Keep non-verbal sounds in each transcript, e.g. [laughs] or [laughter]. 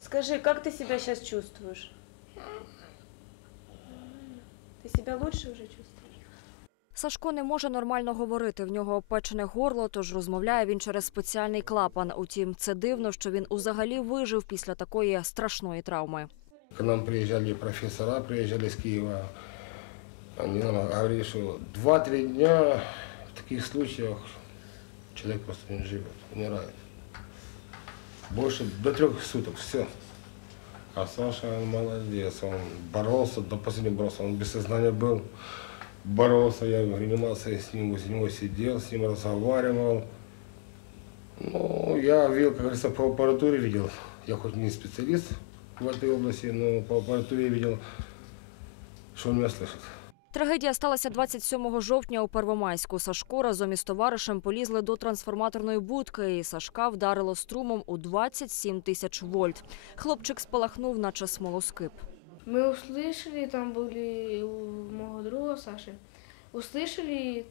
Скажи, как ты себя сейчас чувствуешь? Ты себя лучше уже чувствуешь? Сашко не може нормально говорити. В нього опечене горло, тож розмовляє він через спеціальний клапан. Утім, це дивно, що він узагалі вижив після такої страшної травми. К нам приезжали профессора, приезжали с Киева. Они нам говорили, что 2-3 дня в таких случаях человек просто не живет, умирает. Больше до трех суток, все. А Саша он молодец, он боролся, до последнего боролся, он без сознания был, боролся, я в реанимации с ним, возле него сидел, с ним разговаривал. Ну, я видел, как говорится, по аппаратуре видел, я хоть не специалист в этой области, но по аппаратуре видел, что он меня слышит. Трагедія сталася 27 жовтня у Первомайську. Сашко разом із товаришем полізли до трансформаторної будки, і Сашка вдарило струмом у 27 тисяч вольт. Хлопчик спалахнув, наче смолоскип. Мы услышали, там были у моего друга Саши, услышали,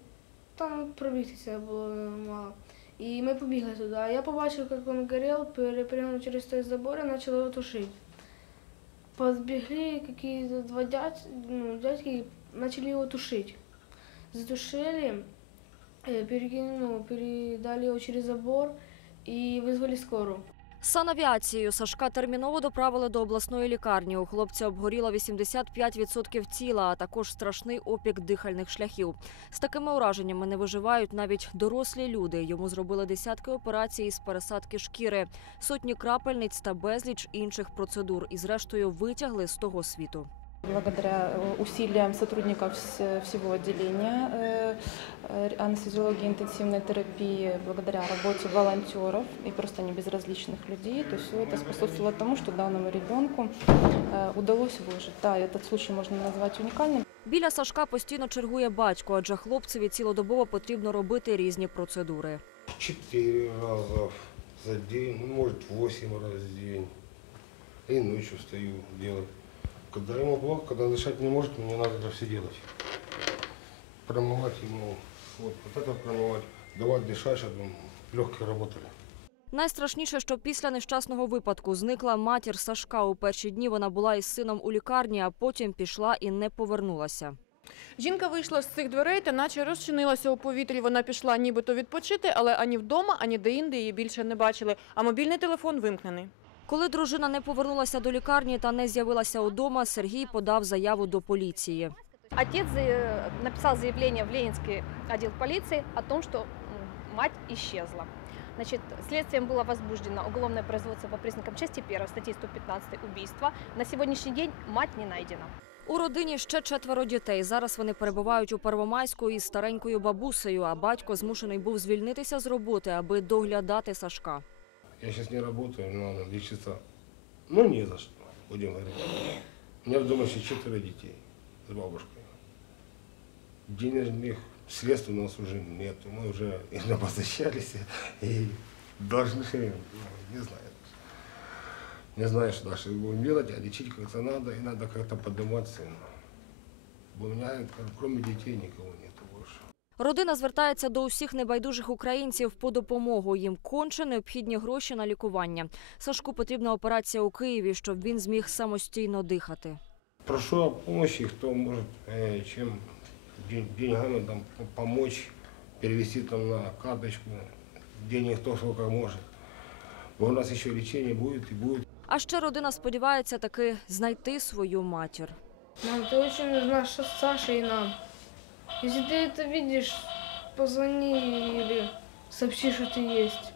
там пробігтися було мало. І ми побігли туди. А я побачив, як він горел, перепрыгнул через той забор и начал его тушить. Подбегли какие-то два дядь, ну, дядьки и начали его тушить. Затушили, э, перекинули, ну, передали его через забор и вызвали скорую. Санавіацією Сашка терміново доправили до обласної лікарні. У хлопця обгоріло 85% тіла, а також страшний опік дихальних шляхів. З такими ураженнями не виживають навіть дорослі люди. Йому зробили десятки операцій із пересадки шкіри, сотні крапельниць та безліч інших процедур. І зрештою витягли з того світу. Благодаря э, усилиям сотрудников вс- всего отделения э, э, анестезиологии и интенсивной терапии, благодаря работе волонтеров и просто небезразличных людей, то есть все это способствовало тому, что данному ребенку э, удалось выжить. Да, этот случай можно назвать уникальным. Біля Сашка постійно чергує батько, адже хлопцеві цілодобово потрібно робити різні процедури. Четыре раза за день, ну, может, восемь раз в день. И ночью встаю делать. Когда ему плохо, когда дышать не может, мне надо это все делать. Промывать ему, вот, вот это промывать, давать дышать, чтобы легкие работали. Найстрашніше, що після нещасного випадку зникла матір Сашка. У перші дні вона була із сином у лікарні, а потім пішла і не повернулася. Жінка вийшла з цих дверей та наче розчинилася у повітрі. Вона пішла нібито відпочити, але ані вдома, ані де-інде її більше не бачили. А мобільний телефон вимкнений. Коли дружина не повернулася до лікарні та не з'явилася удома, Сергій подав заяву до поліції. Отец э, написал заявление в Ленинский отдел полиции о том, что м, мать исчезла. Значит, следствием было возбуждено уголовное производство по признакам части 1 статьи 115 убийства. На сегодняшний день мать не найдена. У родині ще четверо дітей. Зараз вони перебувають у Первомайську із старенькою бабусею, а батько змушений був звільнитися з роботи, аби доглядати Сашка. Я сейчас не работаю, мне надо лечиться. Ну, не за что, будем говорить. У меня в доме еще четверо детей с бабушкой. Денежных средств у нас уже нет. Мы уже [laughs] и обозначались, и должны, ну, не знаю. Не знаю, что дальше будем делать, а лечить как-то надо, и надо как-то поднимать сына. У меня, кроме детей, никого больше. Родина звертається до усіх небайдужих українців по допомогу. Їм конче необхідні гроші на лікування. Сашку потрібна операція у Києві, щоб він зміг самостійно дихати. Прошу о помощи, кто может э, чем деньгами там, по- помочь, перевести там на карточку, денег кто сколько может. Бо у нас еще лечение будет и будет. А ще родина сподівається таки знайти свою матір. Мам, ты очень нужна Ша- Саше и нам. Если ты это видишь, позвони или сообщи, что ты есть.